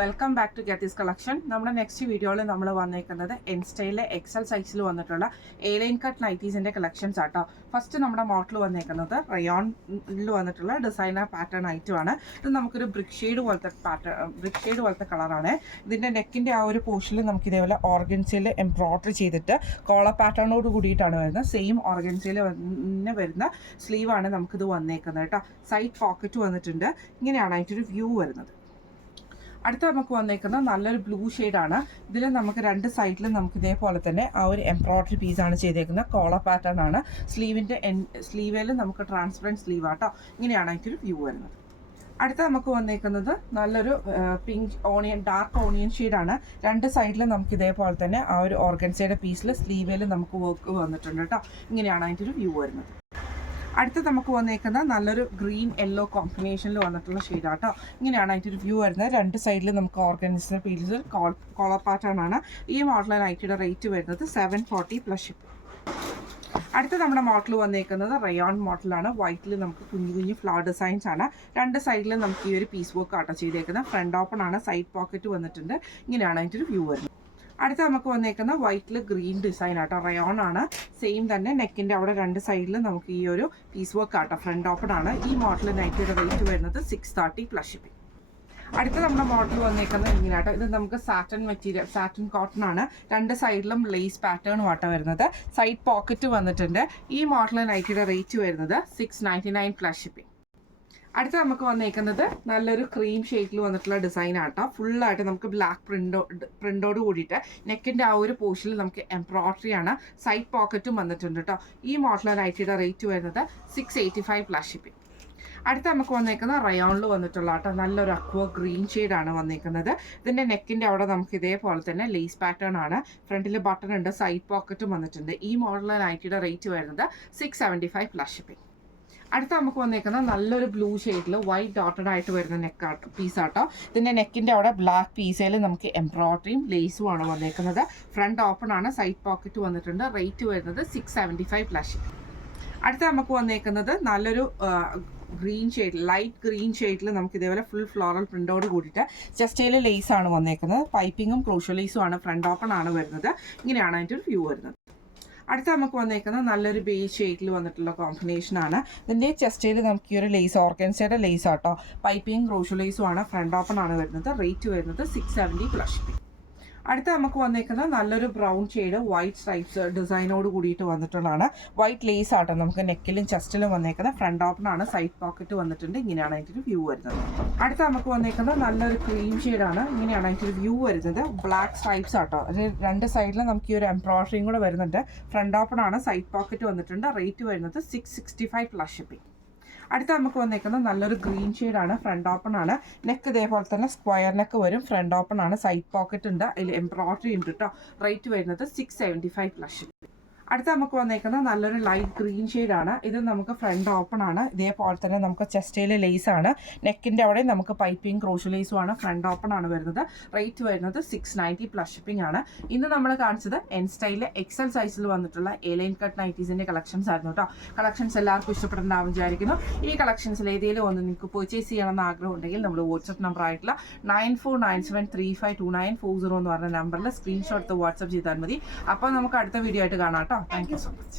Welcome back to get this collection. നമ്മുടെ next വീഡിയോയിൽ നമ്മൾ വന്നേക്കുന്നത് എൻസ്റ്റൈലിലെ എക്സൽ സൈസിൽ വന്നിട്ടുള്ള എ-ലൈൻ കട്ട് നൈറ്റീസിൻ്റെ കളക്ഷൻസ് ആട്ടോ. ഫസ്റ്റ് നമ്മുടെ മോഡൽ വന്നേക്കുന്നത് റയോണിൽ വന്നിട്ടുള്ള ഡിസൈനർ പാറ്റേൺ ഐറ്റമാണ്. ഇത് നമുക്കൊരു ബ്രിക്ക് ഷെയ്ഡ് പോലത്തെ കളറാണ്. ഇതിൻ്റെ നെക്കിൻ്റെ ആ ഒരു പോർഷനിൽ നമുക്ക് ഇതേപോലെ ഓർഗൻസിയിൽ എംബ്രോയ്ഡറി ചെയ്തിട്ട് കോളർ പാറ്റേണോട് കൂടിയിട്ടാണ് വരുന്നത്. സെയിം ഓർഗൻസിയിൽ വരുന്ന സ്ലീവാണ് നമുക്കിത് വന്നേക്കുന്നത് കേട്ടോ. സൈഡ് പോക്കറ്റ് വന്നിട്ടുണ്ട്. ഇങ്ങനെയാണ് അതിൻ്റെ വ്യൂ വരുന്നത്. അടുത്ത നമുക്ക് വന്നേക്കുന്നത് നല്ലൊരു ബ്ലൂ ഷെയ്ഡാണ്. ഇതിൽ നമുക്ക് രണ്ട് സൈഡിലും നമുക്ക് ഇതേപോലെ തന്നെ ആ ഒരു എംബ്രോയ്ഡറി പീസാണ് ചെയ്തേക്കുന്നത്. കോളർ പാറ്റേൺ ആണ്. സ്ലീവിൽ നമുക്ക് ട്രാൻസ്പെറൻറ്റ് സ്ലീവ് ആട്ടോ. ഇങ്ങനെയാണ് അതിൻ്റെ വ്യൂ വരുന്നത്. അടുത്ത നമുക്ക് വന്നേക്കുന്നത് നല്ലൊരു പിങ്ക് ഡാർക്ക് ഓണിയൻ ഷെയ്ഡാണ്. രണ്ട് സൈഡിലും നമുക്ക് ഇതേപോലെ തന്നെ ആ ഒരു ഓർഗൻസയുടെ പീസിൽ സ്ലീവിൽ നമുക്ക് വർക്ക് വന്നിട്ടുണ്ട് കേട്ടോ. ഇങ്ങനെയാണ് അതിൻ്റെ വ്യൂ വരുന്നത്. അടുത്ത് നമുക്ക് വന്നേക്കുന്ന നല്ലൊരു ഗ്രീൻ യെല്ലോ കോമ്പിനേഷനിൽ വന്നിട്ടുള്ള ഷെയ്ഡാട്ടോ. ഇങ്ങനെയാണ് അതിൻ്റെ വ്യൂ വരുന്നത്. രണ്ട് സൈഡിൽ നമുക്ക് ഓർഗൻസയുടെ പീസിൽ കോളർ പാറ്റേൺ ആണ്. ഈ മോഡൽ നൈറ്റിയുടെ റേറ്റ് വരുന്നത് 740 പ്ലസ് ഷിപ്പ്. അടുത്ത നമ്മുടെ മോഡൽ വന്നേക്കുന്നത് റയോൺ മോഡലാണ്. വൈറ്റിൽ നമുക്ക് കുഞ്ഞു കുഞ്ഞു ഫ്ലവർ ഡിസൈൻസ് ആണ്. രണ്ട് സൈഡിലും നമുക്ക് ഈ ഒരു പീസ് വർക്ക് ആട്ടോ ചെയ്തേക്കുന്നത്. ഫ്രണ്ട് ഓപ്പൺ ആണ്. സൈഡ് പോക്കറ്റ് വന്നിട്ടുണ്ട്. ഇങ്ങനെയാണ് അതിൻ്റെ വ്യൂ വരുന്നത്. അടുത്ത നമുക്ക് വന്നേക്കുന്ന വൈറ്റിൽ ഗ്രീൻ ഡിസൈൻ ആട്ടോ. റയോൺ ആണ്. സെയിം തന്നെ നെക്കിൻ്റെ അവിടെ രണ്ട് സൈഡിൽ നമുക്ക് ഈ ഒരു പീസ് വർക്ക് ആട്ടോ. ഫ്രണ്ട് ഓപ്പൺ ആണ്. ഈ മോഡൽ നൈറ്റിയുടെ റേറ്റ് വരുന്നത് 630 പ്ലസ് ഷിപ്പിംഗ്. അടുത്ത നമ്മുടെ മോഡൽ വന്നേക്കുന്നത് ഇങ്ങനെയാട്ടോ. ഇത് നമുക്ക് സാറ്റൻ കോട്ടൺ ആണ്. രണ്ട് സൈഡിലും ലേസ് പാറ്റേൺ ആട്ടോ വരുന്നത്. സൈഡ് പോക്കറ്റ് വന്നിട്ടുണ്ട്. ഈ മോഡൽ നൈറ്റിയുടെ റേറ്റ് വരുന്നത് 699 പ്ലസ് ഷിപ്പിംഗ്. അടുത്ത നമുക്ക് വന്നേക്കുന്നത് നല്ലൊരു ക്രീം ഷെയ്ഡിൽ വന്നിട്ടുള്ള ഡിസൈൻ ആട്ടോ. ഫുള്ളായിട്ട് നമുക്ക് ബ്ലാക്ക് പ്രിൻ്റോട് കൂടിയിട്ട് നെക്കിൻ്റെ ആ ഒരു പോർഷനിൽ നമുക്ക് എംബ്രോയ്ഡറി ആണ്. സൈഡ് പോക്കറ്റും വന്നിട്ടുണ്ട് കേട്ടോ. ഈ മോഡൽ നൈറ്റിയുടെ റേറ്റ് വരുന്നത് 685 പ്ലസ് ഷിപ്പിംഗ്. അടുത്ത നമുക്ക് വന്നേക്കുന്നത് റയോണിൽ വന്നിട്ടുള്ള ആട്ടോ. നല്ലൊരു അക്വ ഗ്രീൻ ഷെയ്ഡാണ് വന്നേക്കുന്നത്. ഇതിൻ്റെ നെക്കിൻ്റെ അവിടെ നമുക്ക് ഇതേപോലെ തന്നെ ലേസ് പാറ്റേൺ ആണ്. ഫ്രണ്ടിൽ ബട്ടൺ ഉണ്ട്. സൈഡ് പോക്കറ്റും വന്നിട്ടുണ്ട്. ഈ മോഡൽ നൈറ്റിയുടെ റേറ്റ് വരുന്നത് 675 പ്ലസ് ഷിപ്പിംഗ്. അടുത്ത നമുക്ക് വന്നേക്കുന്നത് നല്ലൊരു ബ്ലൂ ഷെയ്ഡിൽ വൈറ്റ് ഡോട്ടഡ് ആയിട്ട് വരുന്ന പീസാട്ടോ. ഇതിൻ്റെ നെക്കിൻ്റെ അവിടെ ബ്ലാക്ക് പീസയിൽ നമുക്ക് എംബ്രോയ്ഡറിയും ലേസും ആണ് വന്നേക്കുന്നത്. ഫ്രണ്ട് ഓപ്പൺ ആണ്. സൈഡ് പോക്കറ്റ് വന്നിട്ടുണ്ട്. റേറ്റ് വരുന്നത് 675 പ്ലസ്. അടുത്ത നമുക്ക് വന്നേക്കുന്നത് നല്ലൊരു ഗ്രീൻ ഷെയ്ഡ്, ലൈറ്റ് ഗ്രീൻ ഷെയ്ഡിൽ നമുക്ക് ഇതേപോലെ ഫുൾ ഫ്ലോറൽ പ്രിൻ്റോട് കൂടിയിട്ട് ചെസ്റ്റയിൽ ലേസ് ആണ് വന്നേക്കുന്നത്. പൈപ്പിങ്ങും ക്രൂഷ്യൽ ലേസും ആണ്. ഫ്രണ്ട് ഓപ്പൺ ആണ് വരുന്നത്. ഇങ്ങനെയാണ് അതിൻ്റെ ഒരു വ്യൂ വരുന്നത്. അടുത്ത നമുക്ക് വന്നേക്കുന്നത് നല്ലൊരു ബേസ് ഷെയ്ഡിൽ വന്നിട്ടുള്ള കോമ്പിനേഷനാണ്. ഇതിൻ്റെ ചെസ്റ്റയിൽ നമുക്ക് ഈ ഒരു ലേസ് ഓർഗൻസയുടെ ലേസ് ആട്ടോ. പൈപ്പിംഗ് ക്രൂഷ്യൽ ലേസും ആണ്. ഫ്രണ്ട് ഓപ്പൺ ആണ് വരുന്നത്. റേറ്റ് വരുന്നത് 670 പ്ലസ്. അടുത്ത നമുക്ക് വന്നേക്കുന്നത് നല്ലൊരു ബ്രൗൺ ഷെയ്ഡ് വൈറ്റ് സ്ട്രൈപ്സ് ഡിസൈനോട് കൂടിയിട്ട് വന്നിട്ടുള്ളതാണ്. വൈറ്റ് ലേസ് ആട്ടോ നമുക്ക് നെക്കിലും ചെസ്റ്റിലും വന്നേക്കുന്നത്. ഫ്രണ്ട് ഓപ്പൺ ആണ്. സൈഡ് പോക്കറ്റ് വന്നിട്ടുണ്ട്. ഇങ്ങനെയാണ് അതിൻ്റെ വ്യൂ വരുന്നത്. അടുത്ത നമുക്ക് വന്നേക്കുന്നത് നല്ലൊരു ക്രീം ഷെയ്ഡാണ്. ഇങ്ങനെയാണ് അതിൻ്റെ വ്യൂ വരുന്നത്. ബ്ലാക്ക് സ്ട്രൈപ്സ് ആട്ടോ. രണ്ട് സൈഡിലും നമുക്ക് ഈ ഒരു എംബ്രോയ്ഡറിയും കൂടെ വരുന്നുണ്ട്. ഫ്രണ്ട് ഓപ്പൺ ആണ്. സൈഡ് പോക്കറ്റ് വന്നിട്ടുണ്ട്. റേറ്റ് വരുന്നത് 665 പ്ലസ് ഷിപ്പിംഗ്. അടുത്ത നമുക്ക് വന്നേക്കുന്നത് നല്ലൊരു ഗ്രീൻ ഷെയ്ഡാണ്. ഫ്രണ്ട് ഓപ്പൺ ആണ്. നെക്ക് ഇതേപോലെ തന്നെ സ്ക്വയർ നെക്ക് വരും. ഫ്രണ്ട് ഓപ്പൺ ആണ്. സൈഡ് പോക്കറ്റ് ഉണ്ട്. അതിൽ എംബ്രോയ്ഡറി ഉണ്ട് കേട്ടോ. റേറ്റ് വരുന്നത് 675 പ്ലസ്. അടുത്ത നമുക്ക് വന്നേക്കുന്നത് നല്ലൊരു ലൈറ്റ് ഗ്രീൻ ഷെയ്ഡാണ്. ഇത് നമുക്ക് ഫ്രണ്ട് ഓപ്പൺ ആണ്. ഇതേപോലെ തന്നെ നമുക്ക് ചെസ്റ്റയിൽ ലേസ് ആണ്. നെക്കിൻ്റെ അവിടെ നമുക്ക് പൈപ്പിംഗ് ക്രോഷ്യൽ ലേസും ആണ്. ഫ്രണ്ട് ഓപ്പൺ ആണ് വരുന്നത്. റേറ്റ് വരുന്നത് 690 പ്ലസ് ഷിപ്പിംഗ് ആണ്. ഇന്ന് നമ്മൾ കാണിച്ചത് എൻസ്റ്റൈലിലെ എക്സൽ സൈസിൽ വന്നിട്ടുള്ള എ-ലൈൻ കട്ട് നൈറ്റീസിൻ്റെ കളക്ഷൻസ് ആയിരുന്നു കേട്ടോ. കളക്ഷൻസ് എല്ലാവർക്കും ഇഷ്ടപ്പെടേണ്ടാവും വിചാരിക്കുന്നു. ഈ കളക്ഷൻസിൽ ഏതെങ്കിലും ഒന്ന് നിങ്ങൾക്ക് പർച്ചേസ് ചെയ്യണമെന്ന് ആഗ്രഹം ഉണ്ടെങ്കിൽ നമ്മൾ വാട്സ്ആപ്പ് നമ്പർ ആയിട്ടുള്ള 9497352940 എന്ന് പറഞ്ഞ നമ്പറിൽ സ്ക്രീൻഷോട്ട് വാട്സ്ആപ്പ് ചെയ്താൽ മതി. അപ്പോൾ നമുക്ക് അടുത്ത വീഡിയോ ആയിട്ട് കാണാം കേട്ടോ. Thank you so much.